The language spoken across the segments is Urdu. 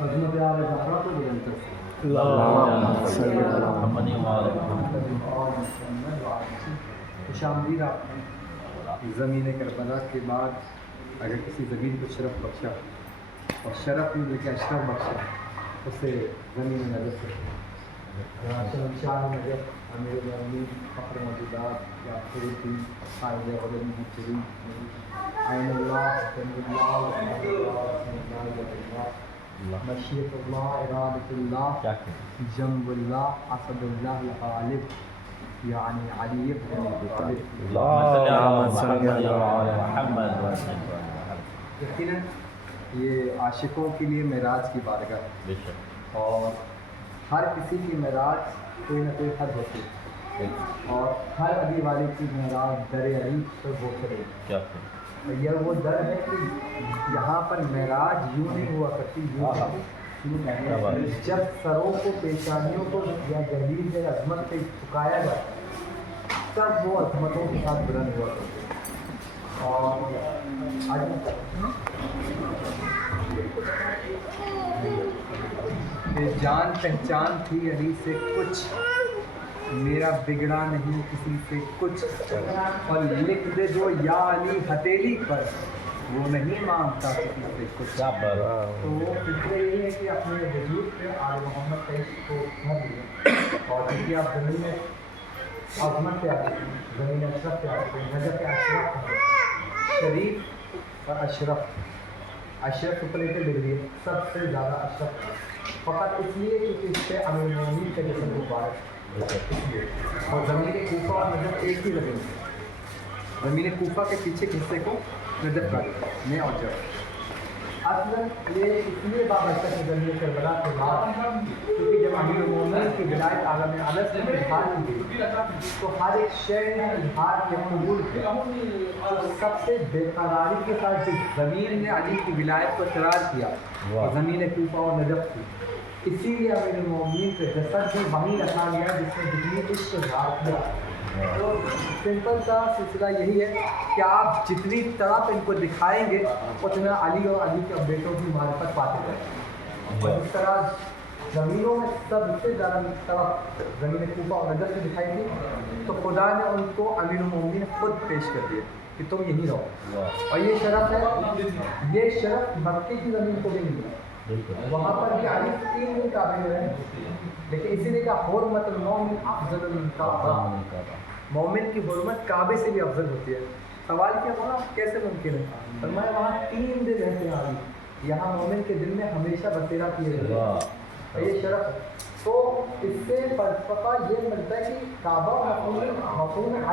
عظمت آل زہرا کو نرنتر خوش آمدید آپ نے زمین کربلا کے بعد اگر کسی زمین کو شرف بخشا اور شرف میں لے کے اشرف بخشا اسے زمین نجف سے شاہ نجف امیر المومنین فخر موجودات یا الدین قائد علم المرسلین عین اللہ جنب اللہ مشیت اللہ ارادت اللہ جنب اللہ اسد اللہ الغالب یعنی علی بن ابی طالب یقیناً یہ عاشقوں کے لیے معراج کی بارگاہ اور ہر کسی کی معراج کوئی نہ کوئی حد ہوتی ہے اور ہر علی والے کی معراج در علی پر وہ کرے یہ وہ در ہے کہ یہاں پر معراج یوں نہیں ہوا کرتی جب سروں کو پیشانیوں کو یا دہلیز یا عظمت پہ جھکایا جاتا تب وہ عظمتوں کے ساتھ بلند ہوا کرتے اور جان پہچان تھی علی سے کچھ میرا بگڑا نہیں کسی سے کچھ اور لکھ دے جو یا علی ہتھیلی پر وہ نہیں مانگتا کسی سے کچھ تو وہ فکر یہی ہے کہ اپنے وجود پہ آل محمد کا عشق کو بھر دیا اور کیونکہ آپ زمین میں عظمت پہ آتے ہیں زمین اشرف پہ آتے ہیں نجف پہ اشرف شریف اور اشرف سپرلیٹو ڈگری ہے سب سے زیادہ اشرف فقط اس لیے کیونکہ اس پہ امیر المومنین کا جسم مبارک اور زمین کوفہ اور نجف ایک ہی زمین ہے زمین کوفہ کے پیچھے کے حصے کو نجف کا میں اور جب اصل یہ اس لیے بابرکت ہے زمین کربلا کے بعد کیونکہ جب امیر المومنین کی ولایت عالم ارض میں اظہار کی گئی تو ہر ایک شہر نے اظہار کیا قبول کیا سب سے بے قراری کے ساتھ جس زمین نے علی کی ولایت کو اقرار کیا زمین کوفہ اور نجف تھی اسی لیے امیر المومنین کے جسد بھی وہیں رکھا گیا جس نے جتنی عشق اظہار کیا تو سمپل سا سلسلہ یہی ہے کہ آپ جتنی طرف ان کو دکھائیں گے اتنا علی اور علی کے بیٹوں کی معرفت پاتے جائیں اور اس طرح زمینوں میں سب سے زیادہ طرف زمین کوفہ اور نجف سے دکھائی تھی تو خدا نے ان کو امیر المومنین خود پیش کر دیا کہ تم یہیں رہو اور یہ شرف ہے یہ شرف مکے کی زمین کو بھی ملا وہاں پر بھی علی 3 دن کعبے میں رہے لیکن اسی لیے کہا حرمت المومن افضل من کعبہ مومن کی حرمت کعبے سے بھی افضل ہوتی ہے سوال کیا وہاں کیسے ممکن ہے فرمایا وہاں 3 دن رہتے ہیں علی یہاں مومن کے دل میں ہمیشہ بسیرا کیے رہتے ہیں یہ شرف ہے تو اس سے فلسفہ یہ ملتا ہے کہ کعبہ مفہوم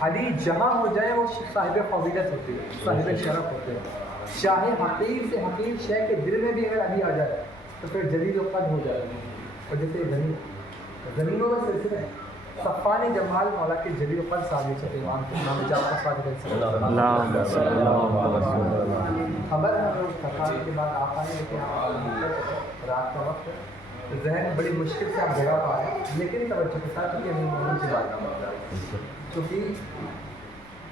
علی جہاں ہو جائے وہ صاحب فضیلت ہوتی ہے صاحب شرف ہوتے ہیں شاہ حقیر سے حقیر شہ کے دل میں بھی اگر علی آ جائے تو پھر جلیل القدر ہو جائے اور جیسے زمینوں میں سلسلے صفان جمال مولا کے جلیل القدر ثابت ہے امام کے نام جعفر صادق خبر ہے روز تھکان کے بعد آقا نے کہ رات کا وقت ذہن بڑی مشکل سے آپ جگہ پا رہے ہیں لیکن توجہ کے ساتھ کہ امیر مومن کی بات کیونکہ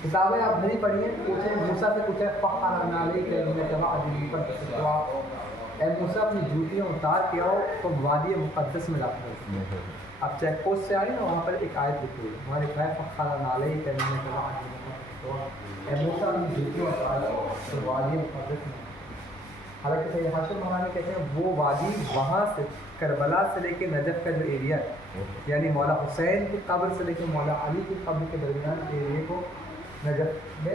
کتابیں آپ نہیں پڑھی ہیں پوچھیں موسیٰ سے پوچھیں فخر نالی کہ انہیں جمع عدلی پر تسکوا اے موسیٰ اپنی جوتیاں اتار کے آؤ تو وادی مقدس میں داخل ہو اب چیک پوسٹ سے آئے نا وہاں پر ایک آیت لکھی ہوئی وہاں لکھا ہے فخر نالی کہ انہیں جمع عدلی پر تسکوا اے موسیٰ اپنی جوتیاں اتار تو وادی مقدس میں حالانکہ سید ہاشم مہرانی کہتے ہیں وہ وادی وہاں سے کربلا سے لے کے نجف کا جو ایریا ہے یعنی مولا حسین کی قبر سے لے کے مولا علی کی قبر کے درمیان کے ایریے کو نجف میں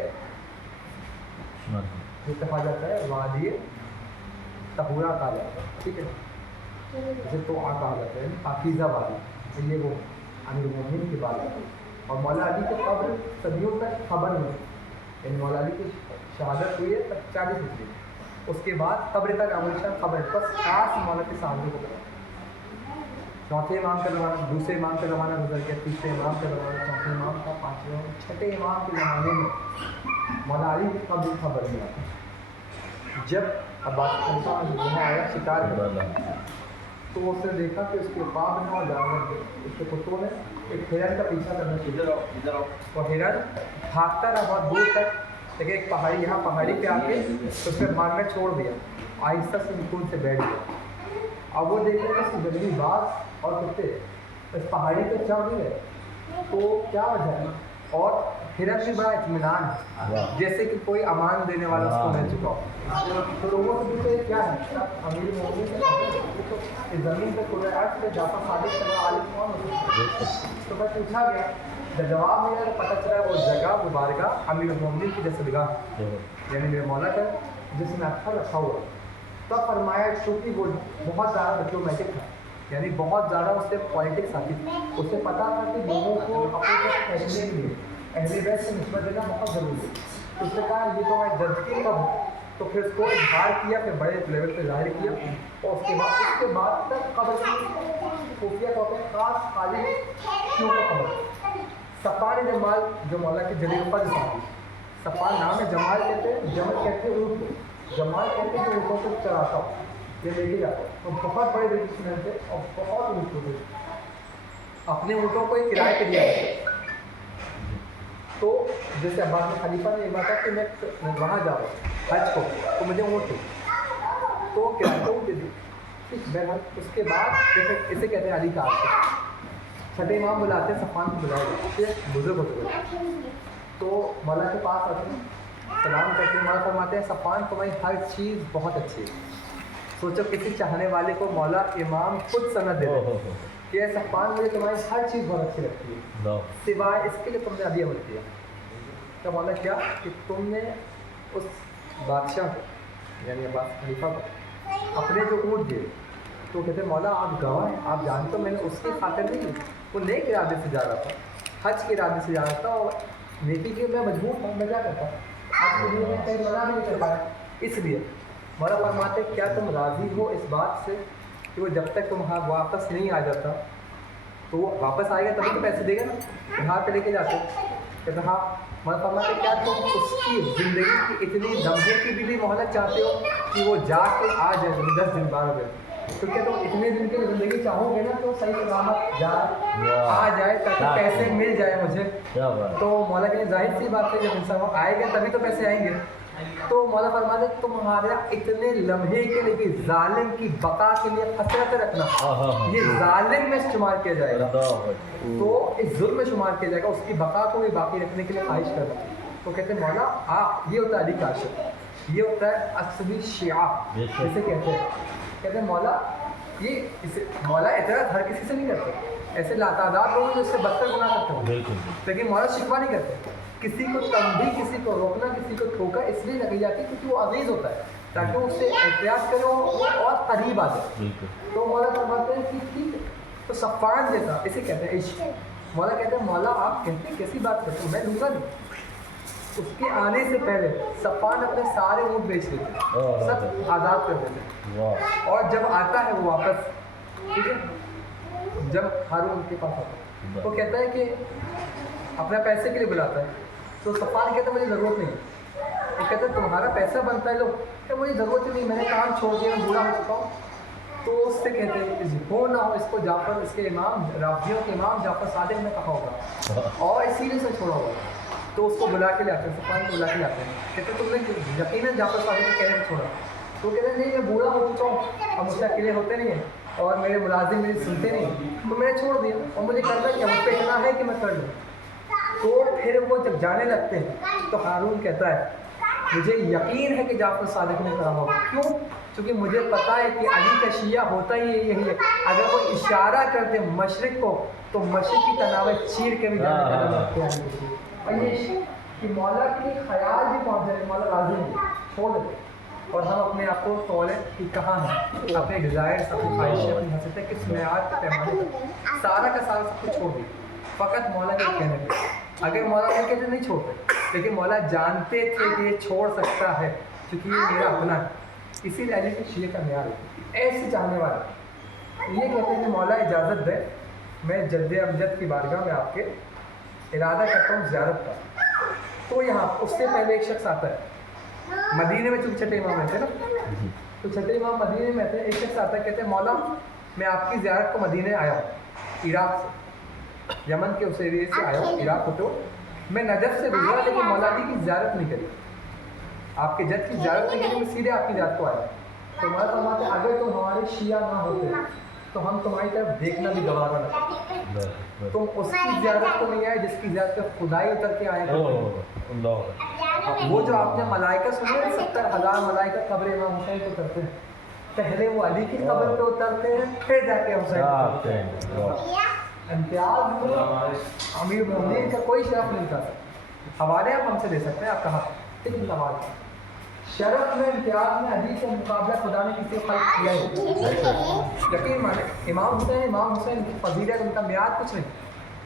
جو کہا جاتا ہے وادی طہورا کہا جاتا ہے ٹھیک ہے جسے تو کہا جاتا ہے پاکیزہ وادی تو یہ وہ امیر المومنین کی بات ہے اور مولا علی کی قبر صدیوں تک خبر ہوئی یعنی مولا علی کی شہادت ہوئی ہے تب 40 ہجری اس کے بعد قبر تک ہمیشہ خبر بس خاص مولا کے صحابہ کو پتا چوتھے امام کا زمانہ دوسرے امام کا زمانہ گزر گیا تیسرے امام کا زمانہ چوتھے امام کا پانچویں چھٹے امام کے زمانے میں مولا علی کی قبر خبر ملا جب عباس خلیفہ وہاں آیا شکار کرا تو اس نے دیکھا کہ اس کے باپ نے اور جانور اس کے کتوں نے ایک ہرن کا پیچھا کرنا شروع اور ہرن بھاگتا رہا بہت دور تک لیکن ایک پہاڑی یہاں پہاڑی پہ آ کے اس نے مارنا چھوڑ دیا آہستہ سے سکون سے بیٹھ گیا. اب وہ دیکھ رہے کہ جنگلی باغ اور کتے اس پہاڑی پہ چڑھ گئے تو کیا وجہ ہے, اور ہرن بھی بڑا اطمینان ہے جیسے کہ کوئی امان دینے والا اس کو مل چکا ہو. تو لوگوں سے پوچھتے کیا ہے امیر مومن سے زمین پہ قرآن ارض پہ جعفر صادق کا عالم کون ہوتا ہے. تو میں پوچھا گیا, جب جواب ملا تو پتہ چلا وہ جگہ وہ بارگاہ امیر المومنین کی جسدگاہ یعنی میرے مولا کا جس میں اکثر رکھا ہوا. تب فرمایا چونکہ وہ بہت زیادہ ڈپلومیٹک تھا, یعنی بہت زیادہ اس سے پالیٹکس آتی تھی, اسے پتا تھا کہ لوگوں کو اپنے اہل بیت سے نسبت دینا بہت ضروری ہے. اس نے کہا یہ تو میں جج کی کب ہوں, تو پھر اس کو اظہار کیا, پھر بڑے لیول پہ ظاہر کیا, اور اس کے بعد تک قبر کی خفیہ طور پہ خاص خالی کیوں کا خبر. صفان جمال جو مولا کے جلیل قدر صاحب, صفان نام ہے, جمال کہتے ہیں, جمل کہتے ہیں اونٹ کو, جمال کہتے ہیں جو اونٹوں کو چراتا ہوں یہ لے کے جاتا ہے. اور بہت بڑے بزنس تھے اور بہت اونٹ ہوتے تھے, اپنے اونٹوں کو ایک کرائے پہ دیا کرتے. تو جیسے عباس خلیفہ نے یہ بات ہے کہ میں وہاں جا رہا ہوں حج کو تو مجھے اونٹ تھی تو کرایہ اونٹ دے دی. بہرحال اس کے بعد اسے کہتے ہیں علی کا عاشق. چھٹے امام بلاتے ہیں, صفان کو بلائے گئے, بزرگ ہوتے ہیں تو مولا کے پاس آتے ہیں, سلام کرتے ہیں. مولا فرماتے ہیں صفان تمہاری ہر چیز بہت اچھی ہے. سوچو کسی چاہنے والے کو مولا امام خود سند دے دے کہ اے صفان مجھے تمہاری ہر چیز بہت اچھی لگتی ہے سوائے اس کے لیے تم نے ابھی عمل کیا. تو مولا کیا کہ تم نے اس بادشاہ کو یعنی عباس خلیفہ کو اپنے جو اونٹ دیے, تو کہتے ہیں مولا آپ گواہ ہیں, آپ جانتے ہو میں نے اس کی خاطر نہیں, وہ نیک ارادے سے جا رہا تھا, حج کے ارادے سے جا رہا تھا, اور نیکی کے میں مجبور تھا, میں کیا کرتا آج کے لیے میں کہیں منع بھی نہیں کر پایا. اس لیے مولا فرماتے کیا تم راضی ہو اس بات سے کہ وہ جب تک تم واپس نہیں آ جاتا تو وہ واپس آئے گا تبھی تو پیسے دے گا نا, یہاں پہ لے کے جاتے. کہتے ہاں. مولا فرماتے کیا تم اس کی زندگی کی اتنی لمحے کی بھی مہلت چاہتے ہو کہ وہ جا کے آ جائے 10 دن 12 دن, کیونکہ تم اتنے دن کی زندگی چاہو گے نا تو صحیح سلامت آ جائے تاکہ پیسے مل جائے مجھے. تو مولا کے لیے ظاہر سی بات ہے جب انسان وہ آئے گا تبھی تو پیسے آئیں گے. تو مولا فرماتے تمہارا اتنے لمحے کے لیے ظالم کی بقا کے لیے حسرت رکھنا یہ ظالم میں شمار کیا جائے گا, تو اس ظلم میں شمار کیا جائے گا, اس کی بقا کو بھی باقی رکھنے کے لیے خواہش کرنا. تو کہتے ہیں مولا آپ یہ ہوتا ہے علی کا عاشق, یہ ہوتا ہے اصلی شیعہ جسے کہتے ہیں. کہتے ہیں مولا یہ مولا اعتراض ہر کسی سے نہیں کرتے, ایسے لاتعداد لوگ جو اس سے بدتر گناہ کرتے ہیں, لیکن مولا شکوہ نہیں کرتے. کسی کو تنبیہ, کسی کو روکنا, کسی کو ٹھوکا اس لیے لگی جاتی ہے کیونکہ وہ عزیز ہوتا ہے تاکہ اس سے احتیاط کرے وہ اور قریب آ جائے. تو مولا فرماتے ہیں کہ ٹھیک ہے. تو صفان جیسا اسے کہتے ہیں عشق. مولا کہتے ہیں مولا آپ کہتے ہیں کیسی بات کرتے ہیں, میں لوں گا نہیں. اس کے آنے سے پہلے صفان اپنے سارے اونٹ بیچ دیتے, سب آزاد کر دیتے, اور جب آتا ہے وہ واپس, ٹھیک ہے, جب ہارون کے پاس آتا ہے تو کہتا ہے کہ اپنا پیسے کے لیے بلاتا ہے. تو صفان کہتا ہے مجھے ضرورت نہیں. وہ کہتا ہے تمہارا پیسہ بنتا ہے, لو. کہ مجھے ضرورت نہیں, میں نے کام چھوڑ دیا, میں بوڑھا ہو چکا ہوں. تو اس سے کہتے ہیں ہو نہ ہو اس کو جعفر, اس کے امام رافضیوں کے امام جعفر صادق نے کہا ہوگا اور اسی لیے سے چھوڑا ہوگا. تو اس کو بلا کے لاتے ہیں, صفان کو بلا کے لاتے ہیں. کہتے ہیں تم نے یقیناً جعفر صادق کے کہنے میں چھوڑا. تو کہتے ہیں نہیں میں بوڑھا ہو چکا ہوں, اب مجھ سے اکیلے ہوتے نہیں ہیں اور میرے ملازم میری سنتے نہیں, تو میں نے چھوڑ دیا, اور مجھے کرنا کیا, مجھ پہ اتنا ہے کہ میں کر لوں. تو پھر وہ جب جانے لگتے ہیں تو ہارون کہتا ہے مجھے یقین ہے کہ جعفر صادق نے کہا ہوگا. کیوں؟ کیونکہ مجھے پتا ہے کہ علی کا شیعہ ہوتا ہی یہی ہے, اگر وہ اشارہ کرتے مشرق کو تو مشرق کی تناوت چیر کے بھی جانے کا لگتے ہیں. اور یہ کہ مولا کے خیال بھی پہنچ جائے, مولا راضی نہیں, چھوڑ دیتے. اور ہم اپنے آپ کو تولے کہ کہاں ہیں, اپنے ڈیزائرس, اپنی خواہشیں, اپنی حسرتیں کس معیار کے پیمانے پر سارا کا سارا سب کچھ چھوڑ دی, فقط مولا کے کہنے پہ. اگر مولا یہ کہتے نہیں چھوڑتے, لیکن مولا جانتے تھے کہ یہ چھوڑ سکتا ہے کیونکہ یہ میرا اپنا ہے, اسی لیے علی کے شیعہ کا معیار ہے. ایسے چاہنے والے یہ کہتے ہیں کہ مولا اجازت دے میں جد امجد کی بارگاہ میں آپ کے ارادہ کرتا ہوں زیارت کا. تو یہاں اس سے پہلے ایک شخص آتا ہے مدینے میں, چونکہ چھٹے امام رہتے نا, تو چھٹے امام مدینے میں تھے. ایک شخص آتا ہے کہتے ہیں مولا میں آپ کی زیارت کو مدینے آیا ہوں, عراق سے, یمن کے اس ایریے سے آیا ہوں, عراق ہوتے ہو. میں نجف سے گزرا لیکن مولا علی کی زیارت نہیں کری, آپ کے جد کی زیارت نہیں کری, میں سیدھے آپ کی زیارت کو آیا. تو تو ہمارا فرماتے ہیں اگر تم ہمارے شیعہ نہ ہوتے تو ہم تمہاری طرف دیکھنا بھی گوارا نہ کرتے. تم اس کی زیارت کو نہیں آئے جس کی زیارت پہ خدائی اتر کے آیا کرتے. وہ جو آپ نے ملائکہ سنے 70,000 ملائکہ قبر امام حسین کو اترتے ہیں, پہلے وہ علی کی قبر پہ اترتے ہیں پھر جا کے حسین کو اترتے ہیں. امتیاز امیر المومنین کا کوئی شرف نہیں تھا. حوالے آپ ہم سے دے سکتے ہیں, آپ کہاں لیکن سوال شرف میں امتیاز میں علی کے مقابلہ خدا نے کسی کو خلق کیا ہے. یقین مانے امام حسین کی فضیلت ان کا معیار کچھ نہیں.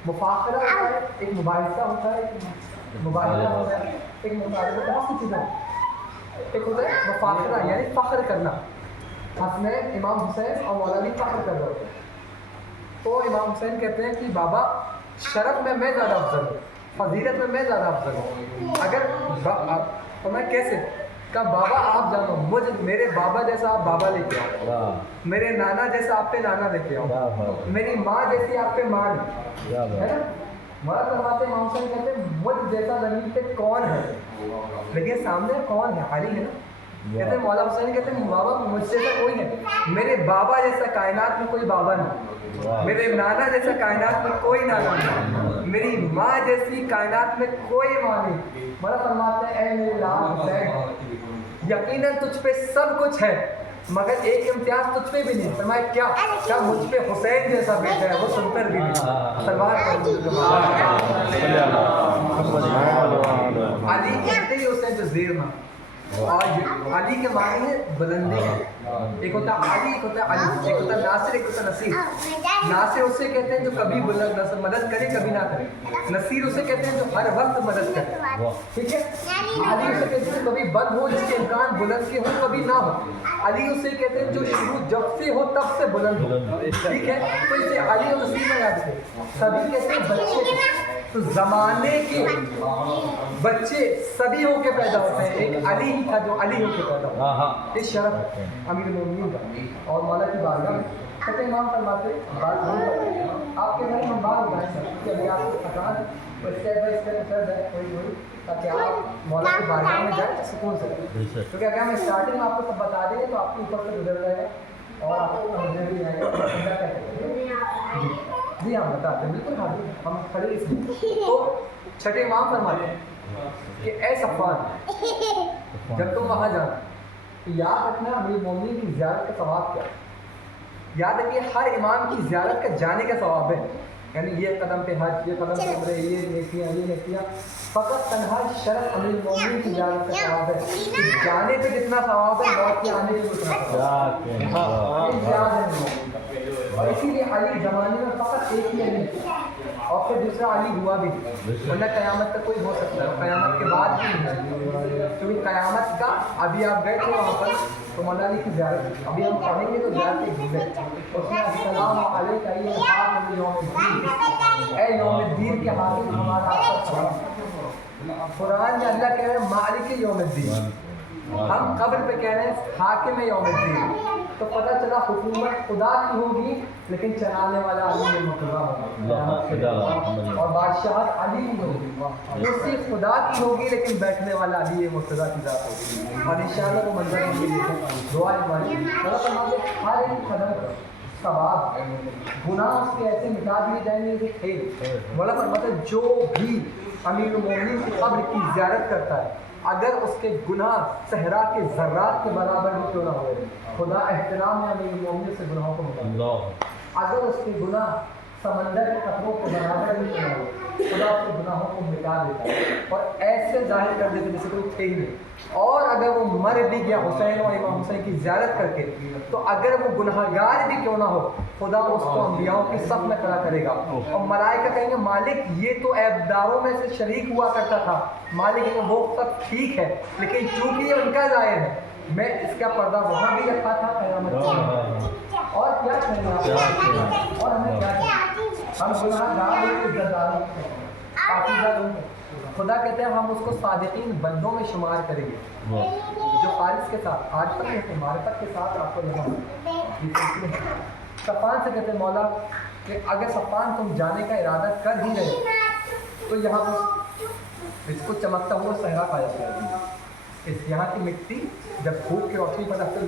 مفاخرہ ہوتا ہے, ایک مباحثہ ہوتا ہے, ایک مباحثہ ہوتا ہے, ایک مطالبہ, بہت سی چیزیں. ایک ہوتا ہے مفاخرہ یعنی فخر کرنا. حسنین امام حسین اور مولا علی فخر کر رہے ہوتے ہیں. تو امام حسین کہتے ہیں کہ بابا شرف میں زیادہ افضل ہوں, فضیلت میں زیادہ افضل ہوں. اگر تو میں کیسے کہا بابا آپ جانو مجھے میرے بابا جیسا آپ بابا لے کے آؤ, میرے نانا جیسا آپ پہ نانا لے کے آؤ, میری ماں جیسی آپ پہ ماں ہے نا. مرا کرواتے امام حسین کہتے ہیں مجھ جیسا زمین پہ کون ہے, لیکن سامنے کون ہے, علی ہے نا. کہتے ہیں مولا حسین کہتے ہیں بابا مجھ جیسا کوئی نہیں, میرے بابا جیسا کائنات میں کوئی بابا نہیں, میرے نانا جیسا کائنات میں کوئی نانا نہیں, میری ماں جیسی کائنات میں کوئی ماں نہیں. مولا فرماتے ہیں اے میرے لال حسین یقیناً تجھ پہ سب کچھ ہے مگر ایک امتیاز تجھ پہ بھی نہیں. فرمایا کیا مجھ پہ حسین جیسا بیٹا ہے, وہ سن کر بھی نہیں. سلوات علی کہتے ہی حسین جو زیر نہ. آج علی کے معنی ہے بلندی. ایک ہوتا ہے علی, ایک ہوتا ہے علی, ایک ہوتا ہے ناصر, ایک ہوتا ہے نصیر. ناصر اسے کہتے ہیں جو کبھی مدد کرے کبھی نہ کرے. نصیر اسے کہتے ہیں جو ہر وقت مدد کرے. ٹھیک ہے. علی اسے کہتے ہیں کبھی بند ہو جس کے امکان بلند کے ہو کبھی نہ ہو. علی اسے کہتے ہیں جو شروع جب سے ہو تب سے بلند ہو. ٹھیک ہے. تو اسے علی اور نصیر میں یاد رکھے. سبھی کہتے ہیں بچے, تو زمانے کے بچے سبھی ہو کے پیدا ہوتے ہیں. ایک علی ہی تھا جو علی ہو کے پیدا ہوا. یہ شرف ہے امیر المومنین کا. اور مولا کی بارگاہ میں کہتے امام فرماتے بات آپ کے گھر میں بات اٹھائیں سر کہ ابھی آپ کو تھکان اسٹیپ بائی اسٹیپ چل جائے تھوڑی تھوڑی تاکہ آپ مولا کی بارگاہ میں جائیں سکون سے. کیونکہ اگر ہم اسٹارٹنگ میں آپ کو سب بتا دیں گے تو آپ کے اوپر سے گزر جائے گا اور آپ کو سمجھنے بھی آئے گا. جی ہم بتاتے ہیں بالکل حاضر ہم کھڑے اس میں. تو چھٹے امام فرماتے ہیں کہ اے صفوان جب تم وہاں جانا تو یاد رکھنا امیر المومنین کی زیارت کا ثواب کیا. یاد رکھیے ہر امام کی زیارت کا جانے کا ثواب ہے. یعنی یہ قدم پہ حج, یہ قدم پہ عمرہ, یہ نیکیاں. فقط تنہا شرف امیر المومنین کی زیارت کا ثواب ہے. جانے پہ جتنا ثواب ہے لوٹ کے آنے پہ اتنا ثواب ہے. اور اسی لیے علی زمانے میں فقط ایک ہی علی اور پھر دوسرا علی ہوا بھی, ورنہ قیامت تک کوئی ہو سکتا ہے, قیامت کے بعد بھی نہیں. کیونکہ قیامت کا ابھی آپ گئے تھے وہاں پر تو مولا علی کی زیارت, ابھی ہم پڑھیں گے تو زیارت ایک گزرے اس میں السلام علیکم یوم الدین, اے یوم الدین کے حاکم ہمارا آپ کا سلام. قرآن میں اللہ کہہ رہے ہیں مالک یوم الدین, ہم قبر پہ کہہ رہے ہیں حاکم یوم الدین. تو پتہ چلا حکومت خدا کی ہوگی لیکن چلانے والا علی مرتضیٰ ہوگا, اور بادشاہت علی کی ہوگی. کرسی خدا کی ہوگی لیکن بیٹھنے والا علی مرتضیٰ کی ذات ہوگی. اور انشاءاللہ وہ منظر ہم بھی دعا ہماری ہر ایک قدم پر ثواب, گناہ اس کے ایسے مٹا دیے جائیں گے کہ مولا فرماتا ہے جو بھی امیر المومنین کی قبر کی زیارت کرتا ہے اگر اس کے گناہ صحرا کے ذرات کے برابر بھی کیوں نہ ہوئے, خدا احترام ہے امیر المومنین سے گناہوں کو مٹا. اگر اس کے گناہ سمندر کے قطروں کے برابر بھی کیوں نہ ہو خدا اس کے گناہوں کو مٹا دیتا ہے اور ایسے ظاہر کر دیتے جیسے کوئی تھے ہی نہیں. اور اگر وہ مر بھی گیا حسین اور امام حسین کی زیارت کر کے تو اگر وہ گناہگار بھی کیوں نہ ہو خدا اس کو انبیاءوں کی صف میں کھڑا کرے گا. اور ملائکہ کہیں گے مالک یہ تو عیبداروں میں سے شریک ہوا کرتا تھا, مالک وہ سب ٹھیک ہے لیکن چونکہ یہ ان کا ظاہر ہے میں اس کا پردہ وہاں بھی رکھا تھا قیامت سے. اور کیا کریں اور ہمیں کیا ہم گناہگار عزتداروں خدا کہتے ہیں ہم اس کو صادقین بندوں میں شمار کریں گے جو خالص کے ساتھ آج تک نہیں معرفت کے ساتھ آپ کو یہاں. صفان سے کہتے ہیں مولا کہ اگر صفان تم جانے کا ارادہ کر ہی رہے تو یہاں پر اس کو چمکتا ہوا صحرا پایا جائے گا. اس یہاں کی مٹی جب دھوپ کی روشنی پر اپنے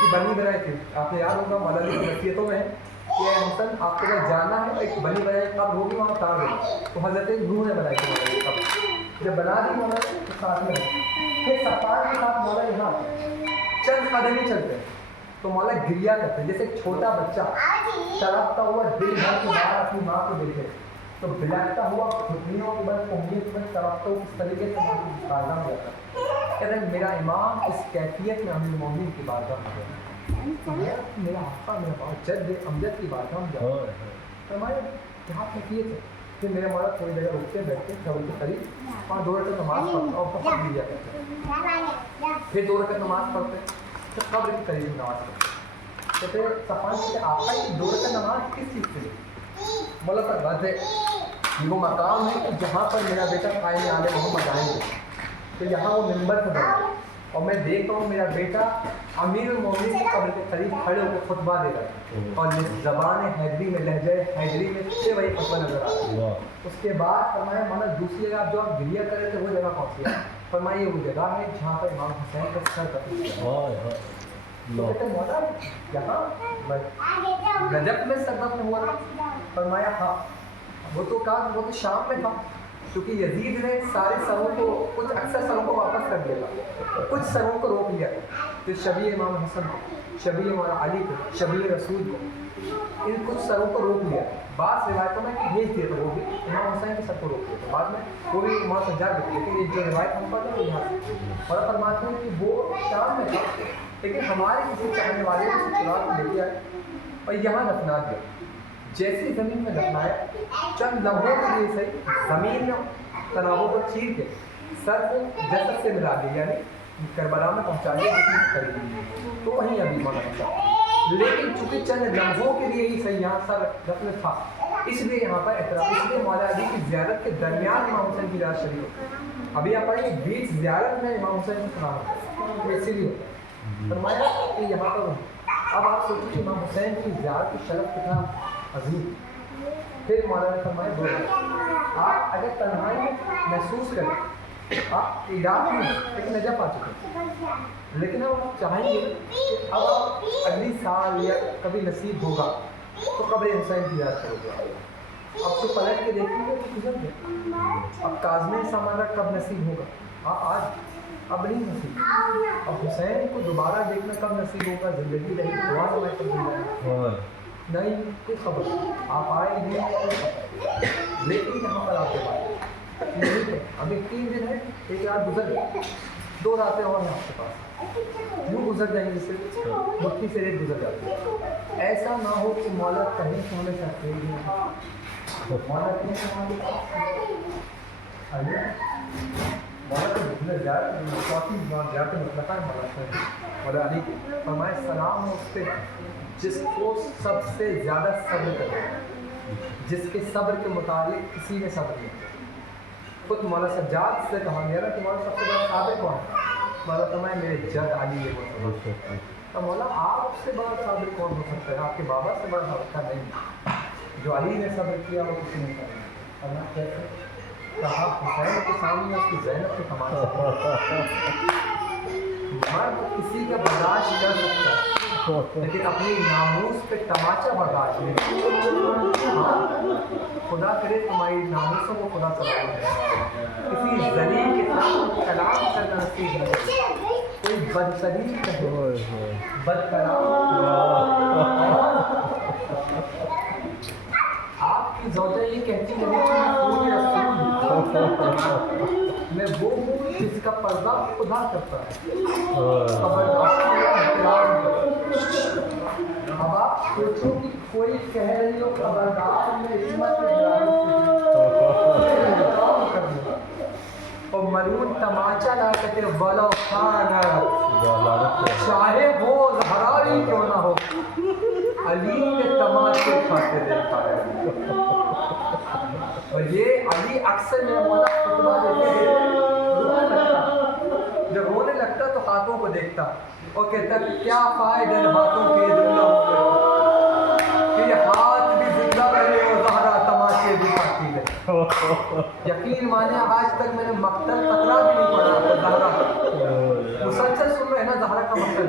کی بنی بنائی تھی. آپ نے یاد ہوگا مولا علی کی نصیحتوں میں کہ اے حسن آپ کو جب جانا ہے ایک بنی بنائی قبر ہوگی وہاں اتار دیں. تو حضرت نوح نے بنائی تھی مولا علی قبر. جب بنا دی مولا علی تو ساتھ میں پھر صفار کے ساتھ مولا یہاں چند قدم ہی چلتے ہیں تو مولا گریا کرتے ہیں جیسے ایک چھوٹا بچہ تڑپتا ہوا دل بھر کے باہر اپنی ماں کو دیکھے تو بلکتا ہوا گھٹنیوں کے بعد انگلیوں کے بعد تڑپتا ہوا اس طریقے سے ماں کی بارگاہ میں جاتا ہے. کہتے ہیں میرا امام اس کیفیت میں امیر المومنین کی بارگاہ میں گیا. میرا آقا میرا بہت جد امجد کی بارگاہ میں جاتا ہے. فرمایا کیا کیفیت ہے. پھر میرے مولا تھوڑی جگہ رکتے بیٹھتے قبر کے قریب وہاں 2 رکعت نماز پڑھتا اور بہت دیا کرتے. پھر 2 رکعت نماز پڑھتے پھر قبر کے قریب نماز پڑھتے. تو پھر صفان سے آقا کی 2 رکعت نماز کس چیز سے مولا پر بات ہے. وہ مقام ہے کہ جہاں پر میرا بیٹا قائم آل محمد آئیں گے تو یہاں وہ ممبر سے بنا اور میں دیکھتا ہوں میرا بیٹا امیر المومنین کی قبر کے قریب کھڑے ہو کے خطبہ دے رہا ہے اور زبان حیدری میں لہجہ حیدری میں سے وہی خطبہ نظر آ رہا ہے. اس کے بعد فرمایا مولا دوسری جگہ آپ جو آپ گریا کر رہے تھے وہ جگہ کون سی ہے. فرمایا وہ جگہ ہے جہاں پر امام حسین کا سر قتل کیا. کہتے مولا یہاں نجف میں سر قتل ہوا تھا. فرمایا ہاں وہ تو کہا وہ تو شام میں تھا کیونکہ یزید نے سارے سروں کو کچھ اکثر سروں کو واپس کر دیا تھا کچھ سروں کو روک لیا. پھر شبیہ امام حسن کو شبیہ مولا علی کو شبیہ رسول کو ان کچھ سروں کو روک لیا. بعض روایتوں میں بھیج دیا تھا وہ بھی امام حسین کے سر کو روک دیا تھا. بعد میں وہ بھی امام سجاد دیتے لیکن یہ جو روایت ہم پڑھتے ہیں وہ یہاں سے اور فرماتے ہیں کہ وہ شام میں تھا لیکن ہمارے کسی چاہنے والے کو چرا کے لے کے آئے اور یہاں دفنا دیا. جیسی زمین میں دفنایا چند لمحوں کے لیے صحیح زمین میں تناؤوں کو چیر کے سر کو جسد سے ملا دیا یعنی کربلا میں پہنچا دیا جس میں خریدی تو وہیں ابھی مولا پہنچا. لیکن چونکہ چند لمحوں کے لیے ہی صحیح یہاں سر دفن تھا اس لیے یہاں پر اعتراف اس لیے مولا علی کی زیارت کے درمیان امام حسین کی لاش شریف ہوتی ہے. ابھی آپ پڑھیے بیچ زیارت میں امام حسین کو سنا ہوتا ہے اسی لیے ہوتا ہے. فرمایا کہ یہاں پر اب آپ سوچیں کہ امام حسین کی زیارت کی شرف کتنا عظیم. پھر مولانا نے فرمایا 2 رکعت آپ اگر تنہائی میں محسوس کریں آپ عراق میں ایک نجف آ چکے لیکن اب آپ چاہیں گے کہ اب آپ اگلی سال یا کبھی نصیب ہوگا تو قبر حسین کی یاد کرو گے. اب تو پلٹ کے دیکھیں گے تو گزر گئے. اب کاظم سامانہ کب نصیب ہوگا آپ آج اب نہیں نصیب. اب حسین کو دوبارہ دیکھنا کب نصیب ہوگا زندگی رہی دعا میں کب زندگی نہیں کوئی خبر آپ آئے گے لیکن یہاں پر آپ کے پاس نہیں ہے. ابھی 3 دن ہے 1 رات گزر گئی 2 راتیں اور ہیں آپ کے پاس یوں گزر جائیں گے جس سے مٹھی سے ریت گزر جاتی ہے. ایسا نہ ہو کہ مولا کہیں سے ہمیں چاہتے ہیں مولا کہیں سے ہمارے پاس مولا کو گزر جائے چوتھی جاتے مطلق مولا علی فرمائے سلام ہو اس پہ جس کو سب سے زیادہ صبر کرے جس کے صبر کے متعلق کسی نے صبر نہیں کیا. خود مولا سجاد سے کہا گیا نا کہ مولا سب سے بڑا صابر کون ہے. مولا فرمایا میرے جد علی ہے وہ صبر. تو مولا آپ سے بڑا صابر کون ہو سکتا ہے. آپ کے بابا سے بڑا صابر نہیں. جو علی نے صبر کیا وہ کسی نے کرنا. اللہ کہتے کہا حسین کے سامنے اس کی زینب کے کمال مرد کسی کا برداشت کر سکتا ہے لیکن اپنی ناموس پہ تماچا برداشت نہیں. خدا کرے تمہاری ناموسوں کو خدا سلام کسی ذلیل کے ساتھ کلام کرنا نصیب نہیں. کوئی بدترین کہے بد کلام آپ کی زوجہ یہ کہتی ہے میں وہ ہوں جس کا پردہ خدا کرتا ہے. اب آپ سوچو کہ کوئی کہہ رہی ہو خبردار میں عصمت اور ملون تماچا لا کہتے ولو خانہ چاہے وہ زہرا کیوں نہ ہو علی کے تماچے کھاتے دیکھا ہے. اور یہ علی اکثر میرا مولا خطبہ دیتے رونے لگتا. جب رونے لگتا تو ہاتھوں کو دیکھتا اور کہتا کیا فائدہ ان ہاتھوں کے دنیا ہو کہ یہ ہاتھ بھی زندہ رہے اور زہرا تماشے بھی کھاتی ہے. یقین مانے آج تک میں نے مقتل تقرا بھی نہیں پڑھا زہرا مسلسل سن رہے ہیں نا زہرا کا مقتل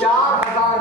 4000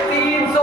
300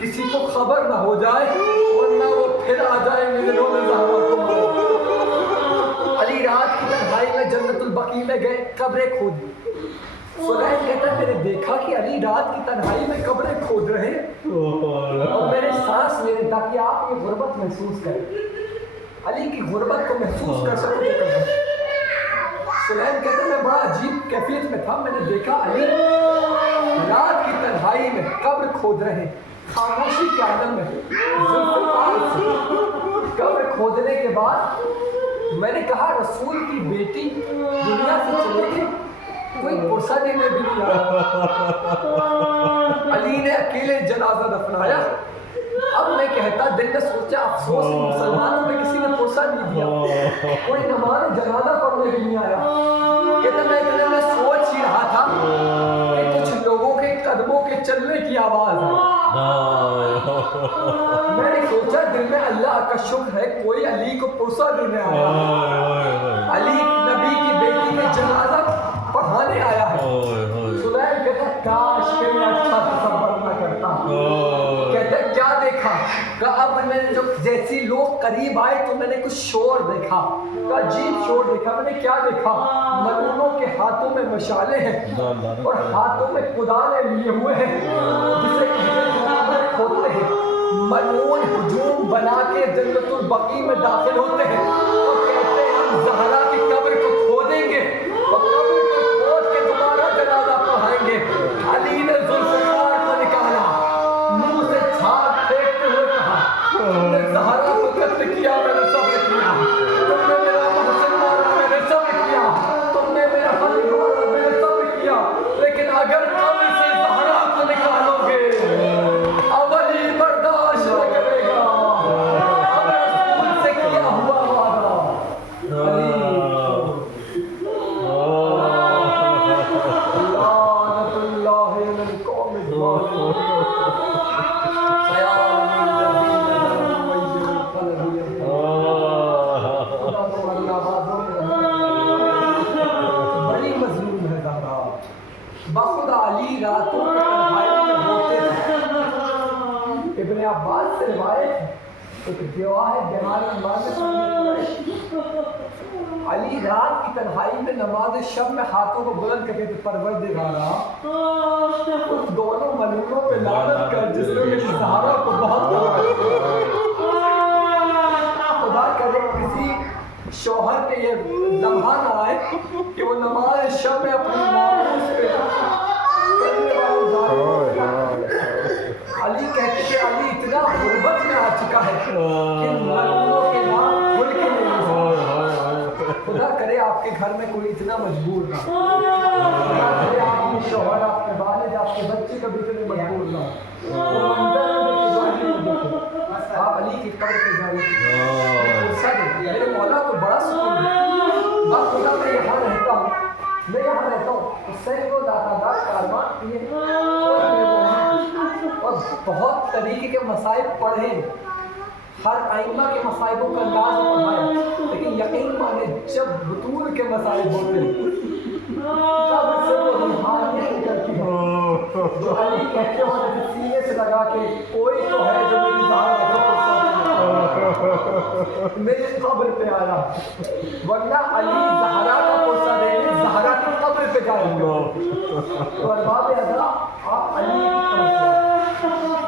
کسی کو خبر نہ ہو جائے ورنہ وہ پھر آ جائیں گے دلوں میں زہرا کو مارے۔ علی رات کی تنہائی میں جنت البقیع میں گئے، قبریں کھودی۔ سلیمان کہتا ہے میں نے دیکھا کہ علی رات کی تنہائی میں قبریں کھود رہے ہیں اور میں نے سانس لے رہے تاکہ آپ یہ غربت محسوس کریں، علی کی غربت کو محسوس کر سکوں تو کر سکوں۔ سلیمان کہتا ہے میں بڑا عجیب کیفیت میں تھا، میں نے دیکھا علی رات کی تنہائی میں قبر کھود رہے ہیں، خاموشی کے عالم میں ذوالفقار سے قبر کھودنے کے بعد میں نے کہا رسول کی بیٹی دنیا سے چلے گئی، کوئی پرسہ دینے بھی نہیں آیا۔ علی نے اکیلے جنازہ دفنایا۔ اب میں کہتا دل میں سوچا افسوس مسلمانوں میں کسی نے پرسہ نہیں دیا، کوئی نماز جنازہ پڑھنے بھی نہیں آیا۔ کہتا میں اتنے میں سوچ ہی رہا تھا کہ کچھ لوگوں کے قدموں کے چلنے کی آواز آئی۔ میں نے سوچا دل میں اللہ کا شکر ہے کوئی علی کو پرسہ دینے آیا، علی نبی کی بیٹی کے جنازہ پڑھانے آیا ہے۔ سلیمان کہتا کاش کہ میں اچھا تصور نہ کرتا۔ کہتا ہے کیا دیکھا؟ کہا اب میں نے جو جیسی لوگ قریب آئے تو میں نے کچھ شور دیکھا، کہا عجیب شور دیکھا۔ میں نے کیا دیکھا؟ ملعونوں کے ہاتھوں میں مشالے ہیں اور ہاتھوں میں کدالیں لیے ہوئے ہیں جسے قبر کھودتے ہیں۔ ملعون ہجوم بنا کے جنت البقیع میں داخل ہوتے ہیں اور کہتے ہیں ہم زہرا کی قبر کو کھودیں گے اور قبر کو کھود کے دوبارہ جنازہ پڑھائیں گے۔ علی نے ذوالفقار کو نکالا، منہ سے چھاپ پھینکتے ہوئے کہا تم نے زہرا کو قتل کیا، میں نے صبر کیا، تم نے میرا محسن مارا، میں نے صبر کیا، تم نے میرا علی مارا، میں نے صبر کیا، لیکن اگر قبر سے زہرا کو نکالو گے اب علی برداشت نہ کرے گا، اب رسول سے کیا ہوا وعدہ علی لعنت اللہ علی القوم الظالمین۔ بڑی مظلوم ہے زہرا، بخدا علی راتوں کی تنہائی میں روتے تھے۔ ابن عباس سے روایت ہے، ایک گواہ ہے بہار علی رات کی تنہائی میں نماز شب میں ہاتھوں کو بلند کر کے پروردگارا ان دونوں ملعونوں پہ لعنت کر جس نے میری زہرا کو بہت خدا کرے کسی شوہر کے یہ لمحہ نہ آئے کہ وہ نماز شب میں اپنی ناموس پہ علی کہتے کہ علی اتنا غربت میں آ چکا ہے کہ ملعونوں کے نام کھل کے نہیں سکتا۔ خدا کرے آپ کے گھر میں کوئی اتنا مجبور نہ ہو، خدا کرے آپ کے شوہر، آپ کے والد، آپ کے بچے کبھی اتنے مجبور نہ ہو، وہ منظر میں جو علی کو دیکھو آپ علی کی قبر پہ جائیں میرے مولا کو بڑا سکون ہے۔ بس خدا میں یہاں رہتا ہوں، میں یہاں رہتا ہوں، سینکڑوں دادا کارواں کیے اور بہت طریقے کے مسائل پڑھے، ہر ائمہ کے مسائبوں کا انداز پڑھایا، لیکن یقین مانے جب بطول کے مسائل ہوتے ہیں قبر سے وہ روحانیت نکلتی ہے جو علی کہتے ہیں سینے سے لگا کے کوئی تو ہے جو میری میری قبر پہ آیا، ورنہ علی زہرا کا پرسہ دینے زہرا کی قبر پہ جائیں گے۔ تو ارباب اذا آپ علی کی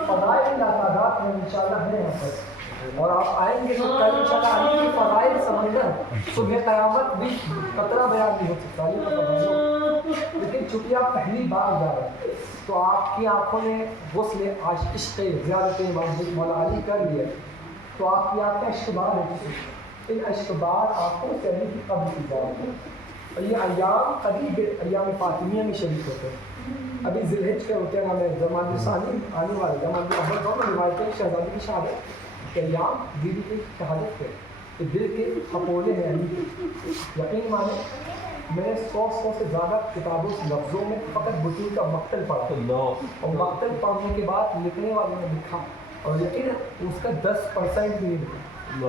فضائل تعداد میں انشاءاللہ ہے یہاں پر، اور آپ آئیں گے تو کل انشاءاللہ علی کی فضائل سمندر صبح قیامت بھی قطرہ بیان نہیں ہو سکتا علی کا فضائل، لیکن چونکہ آپ پہلی بار جا رہے ہیں تو آپ کی آنکھوں نے غسل عشق زیارت مولا علی کر لیا، تو آپ کی آنکھیں عشق بار ہے، ان عشق بار آنکھوں سے علی کی قبر کی جاتی ہے، اور یہ ایام قریب ایام فاطمیہ میں شریک ہوتے ہیں۔ ابھی ذی الحج کے ہوتے ہیں، ہمیں زمان ثانی آنے والے زمان احمد دونوں روایتیں شہزادی کی شہادت کے ایام بیوی کی شہادت کے کہ دل کے کھپولے ہیں علی کے۔ یقین مانے میں نے 100 سے زیادہ کتابوں سے لفظوں میں فقط بطول کا مقتل پڑھا، اور مقتل پڑھنے کے بعد لکھنے والوں نے لکھا اور لیکن اس کا 10% بھی نہیں لکھا،